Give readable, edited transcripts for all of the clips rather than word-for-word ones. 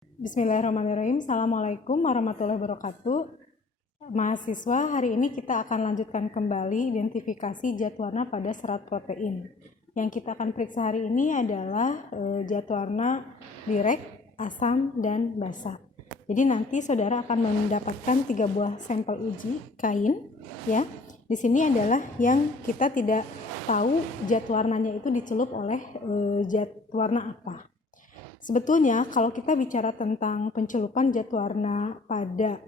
Bismillahirrahmanirrahim. Assalamualaikum warahmatullahi wabarakatuh. Mahasiswa, hari ini kita akan lanjutkan kembali identifikasi zat warna pada serat protein. Yang kita akan periksa hari ini adalah zat warna direct, asam, dan basa. Jadi nanti saudara akan mendapatkan 3 buah sampel uji kain, ya. Di sini adalah yang kita tidak tahu zat warnanya itu dicelup oleh zat warna apa. Sebetulnya kalau kita bicara tentang pencelupan zat warna pada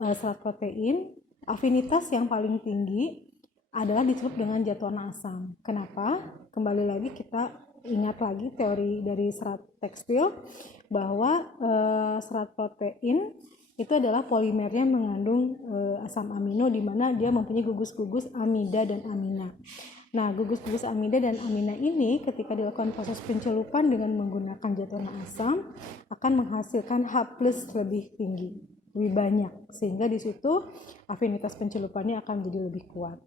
serat protein, afinitas yang paling tinggi adalah dicelup dengan zat warna asam. Kenapa? Kembali lagi kita ingat lagi teori dari serat tekstil bahwa serat protein itu adalah polimernya mengandung asam amino, di mana dia mempunyai gugus-gugus amida dan amina. Nah, gugus-gugus amida dan amina ini ketika dilakukan proses pencelupan dengan menggunakan zat warna asam akan menghasilkan H+ lebih tinggi, lebih banyak, sehingga di situ afinitas pencelupannya akan jadi lebih kuat.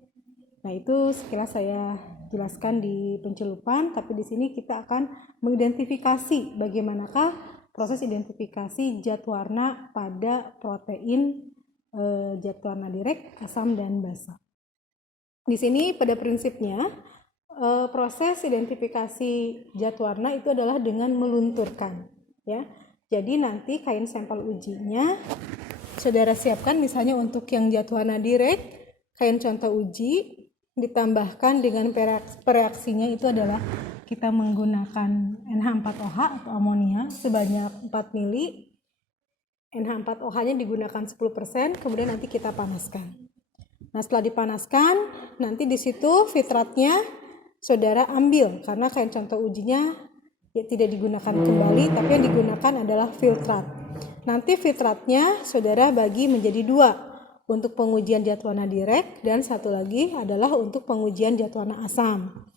Nah, itu sekilas saya jelaskan di pencelupan, tapi di sini kita akan mengidentifikasi bagaimanakah proses identifikasi zat warna pada protein zat warna direct, asam, dan basa. Di sini pada prinsipnya proses identifikasi zat warna itu adalah dengan melunturkan, ya. Jadi nanti kain sampel ujinya saudara siapkan, misalnya untuk yang zat warna direct, kain contoh uji ditambahkan dengan pereaksinya itu adalah kita menggunakan NH4OH atau amonia sebanyak 4 mili. NH4OH-nya digunakan 10%, kemudian nanti kita panaskan. Nah, setelah dipanaskan, nanti di situ filtratnya saudara ambil, karena kain contoh ujinya ya tidak digunakan kembali, tapi yang digunakan adalah filtrat. Nanti filtratnya saudara bagi menjadi 2, untuk pengujian zat warna direct, dan satu lagi adalah untuk pengujian zat warna asam.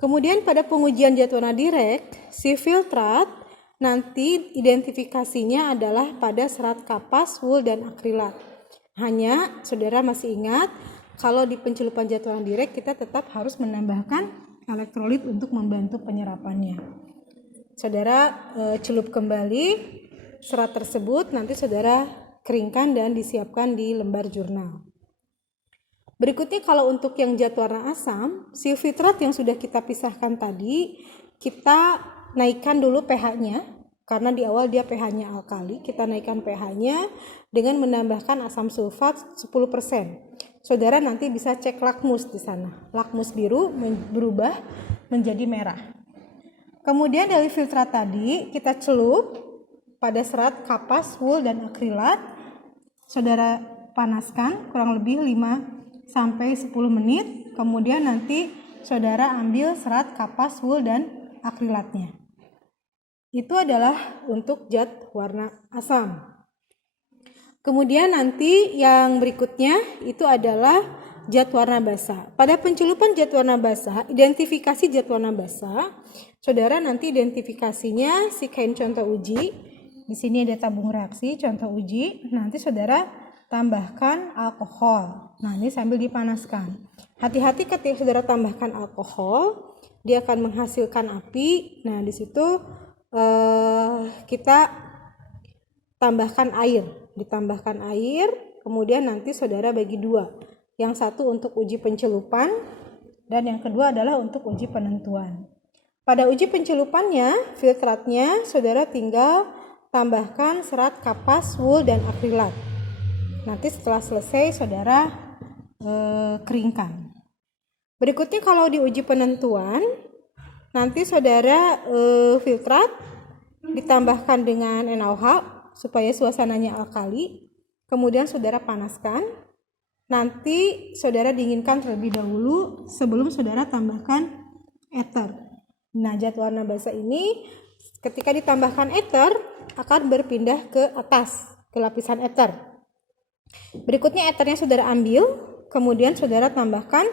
Kemudian pada pengujian zat warna direct, si filtrat nanti identifikasinya adalah pada serat kapas, wool, dan akrilat. Hanya saudara masih ingat, kalau di pencelupan zat warna direct kita tetap harus menambahkan elektrolit untuk membantu penyerapannya. Saudara celup kembali serat tersebut, nanti saudara keringkan dan disiapkan di lembar jurnal. Berikutnya kalau untuk yang zat warna asam, si filtrat yang sudah kita pisahkan tadi, kita naikkan dulu pH-nya. Karena di awal dia pH-nya alkali, kita naikkan pH-nya dengan menambahkan asam sulfat 10%. Saudara nanti bisa cek lakmus di sana. Lakmus biru berubah menjadi merah. Kemudian dari filtrat tadi kita celup pada serat kapas, wool, dan akrilat. Saudara panaskan kurang lebih 5-10 menit. Kemudian nanti saudara ambil serat kapas, wool, dan akrilatnya. Itu adalah untuk zat warna asam. Kemudian nanti yang berikutnya itu adalah zat warna basa. Pada pencelupan zat warna basa, identifikasi zat warna basa, saudara nanti identifikasinya si kain contoh uji. Di sini ada tabung reaksi contoh uji. Nanti saudara tambahkan alkohol. Nah, ini sambil dipanaskan. Hati-hati ketika saudara tambahkan alkohol, dia akan menghasilkan api. Nah, di situ kita tambahkan air, ditambahkan air, kemudian nanti saudara bagi 2, yang satu untuk uji pencelupan dan yang kedua adalah untuk uji penentuan. Pada uji pencelupannya, filtratnya saudara tinggal tambahkan serat kapas, wool, dan akrilat. Nanti setelah selesai saudara keringkan. Berikutnya kalau di uji penentuan, nanti saudara filtrat ditambahkan dengan NaOH supaya suasananya alkali. Kemudian saudara panaskan. Nanti saudara dinginkan terlebih dahulu sebelum saudara tambahkan ether. Nah, zat warna basa ini ketika ditambahkan ether akan berpindah ke atas, ke lapisan ether. Berikutnya ethernya saudara ambil, kemudian saudara tambahkan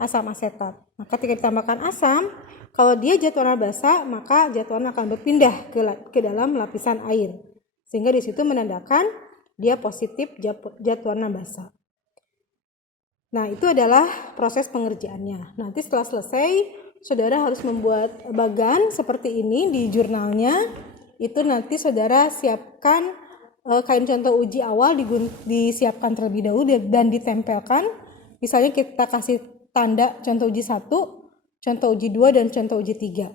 asam asetat. Nah, ketika ditambahkan asam, kalau dia zat warna basa, maka zat warna akan berpindah ke dalam lapisan air. Sehingga di situ menandakan dia positif zat warna basa. Nah, itu adalah proses pengerjaannya. Nanti setelah selesai, saudara harus membuat bagan seperti ini di jurnalnya. itu nanti saudara siapkan kain contoh uji awal disiapkan terlebih dahulu dan ditempelkan. Misalnya kita kasih tanda contoh uji 1, contoh uji 2, dan contoh uji 3.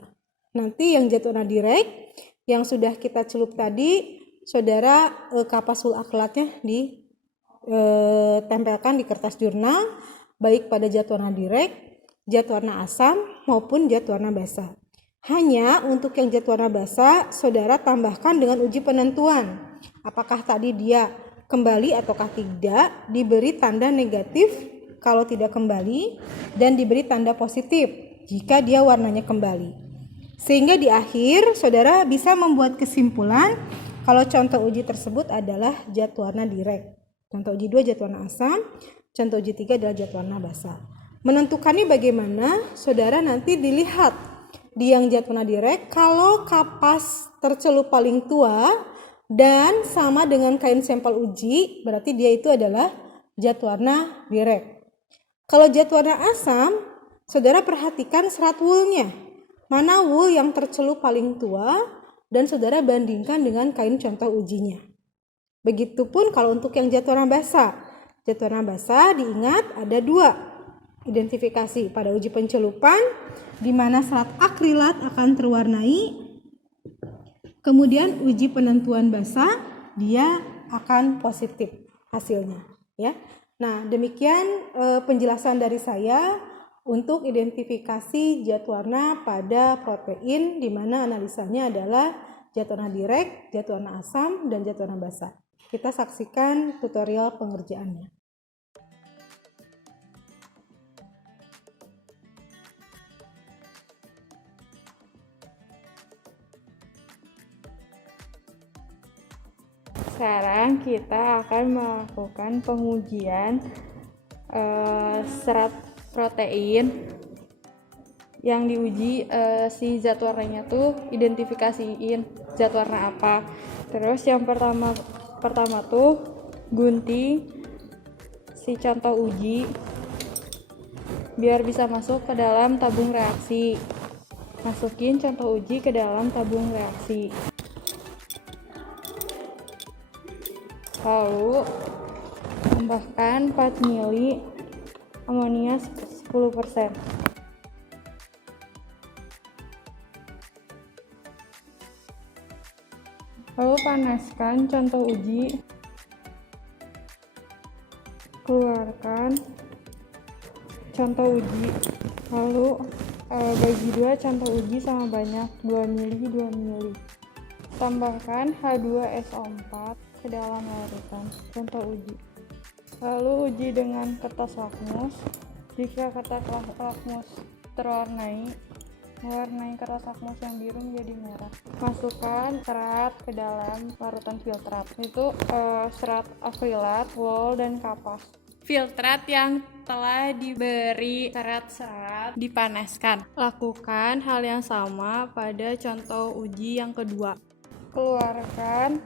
Nanti yang jatuh warna direct yang sudah kita celup tadi, saudara kapas full akrilatnya ditempelkan di kertas jurnal, baik pada zat warna direct, zat warna asam, maupun zat warna basa. Hanya untuk yang zat warna basa, saudara tambahkan dengan uji penentuan. Apakah tadi dia kembali ataukah tidak, diberi tanda negatif kalau tidak kembali, dan diberi tanda positif jika dia warnanya kembali. Sehingga di akhir, saudara bisa membuat kesimpulan kalau contoh uji tersebut adalah zat warna direct. Contoh uji 2 zat warna asam, contoh uji 3 adalah zat warna basa. Menentukannya bagaimana? Saudara nanti dilihat di yang zat warna direct, kalau kapas tercelup paling tua dan sama dengan kain sampel uji, berarti dia itu adalah zat warna direct. Kalau zat warna asam, saudara perhatikan serat woolnya. Mana wool yang tercelup paling tua, dan saudara bandingkan dengan kain contoh ujinya. Begitupun kalau untuk yang zat warna basa. Zat warna basa diingat ada 2. Identifikasi pada uji pencelupan, di mana serat akrilat akan terwarnai. Kemudian uji penentuan basa, dia akan positif hasilnya, ya. Nah, demikian penjelasan dari saya untuk identifikasi zat warna pada protein, di mana analisanya adalah zat warna direct, zat warna asam, dan zat warna basa. Kita saksikan tutorial pengerjaannya. Sekarang kita akan melakukan pengujian serat protein yang diuji. Si zat warnanya tuh identifikasiin zat warna apa. Terus yang pertama tuh gunting si contoh uji biar bisa masuk ke dalam tabung reaksi. Masukin contoh uji ke dalam tabung reaksi. Lalu tambahkan 4 ml amonia 10%. Lalu panaskan contoh uji. Keluarkan contoh uji. Lalu bagi 2 contoh uji sama banyak 2 ml 2 ml. Tambahkan H2SO4 ke dalam larutan contoh uji. Lalu uji dengan kertas lakmus. Jika kertas lakmus mewarnai kertas lakmus yang biru menjadi merah. Masukkan serat ke dalam larutan filtrat. Itu serat akrilat, wool, dan kapas. Filtrat yang telah diberi serat-serat dipanaskan. Lakukan hal yang sama pada contoh uji yang kedua. Keluarkan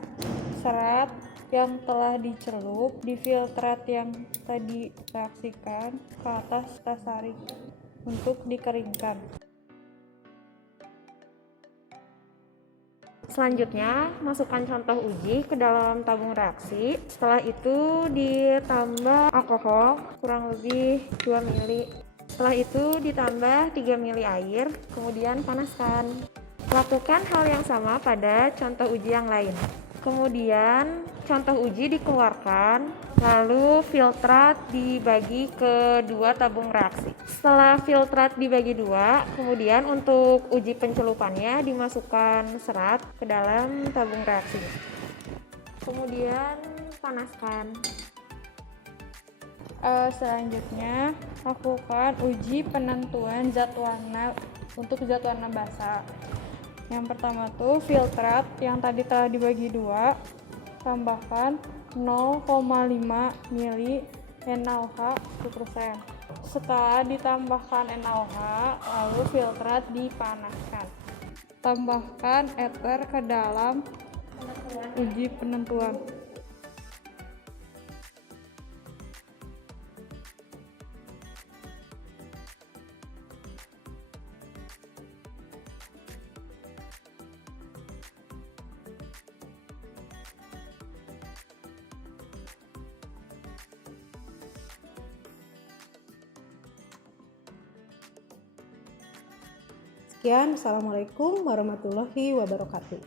serat yang telah dicelup di filtrat yang tadi reaksikan ke atas tas tarik untuk dikeringkan. Selanjutnya, masukkan contoh uji ke dalam tabung reaksi. Setelah itu ditambah alkohol kurang lebih 2 ml. Setelah itu ditambah 3 ml air, kemudian panaskan. Lakukan hal yang sama pada contoh uji yang lain. Kemudian contoh uji dikeluarkan, lalu filtrat dibagi ke 2 tabung reaksi. Setelah filtrat dibagi 2, kemudian untuk uji pencelupannya dimasukkan serat ke dalam tabung reaksi. Kemudian panaskan. Selanjutnya lakukan uji penentuan zat warna untuk zat warna basa. Yang pertama tuh filtrat yang tadi telah dibagi 2, tambahkan 0,5 ml NaOH 10%. Setelah ditambahkan NaOH, lalu filtrat dipanaskan. Tambahkan ether ke dalam uji penentuan. Sekian, Assalamualaikum warahmatullahi wabarakatuh.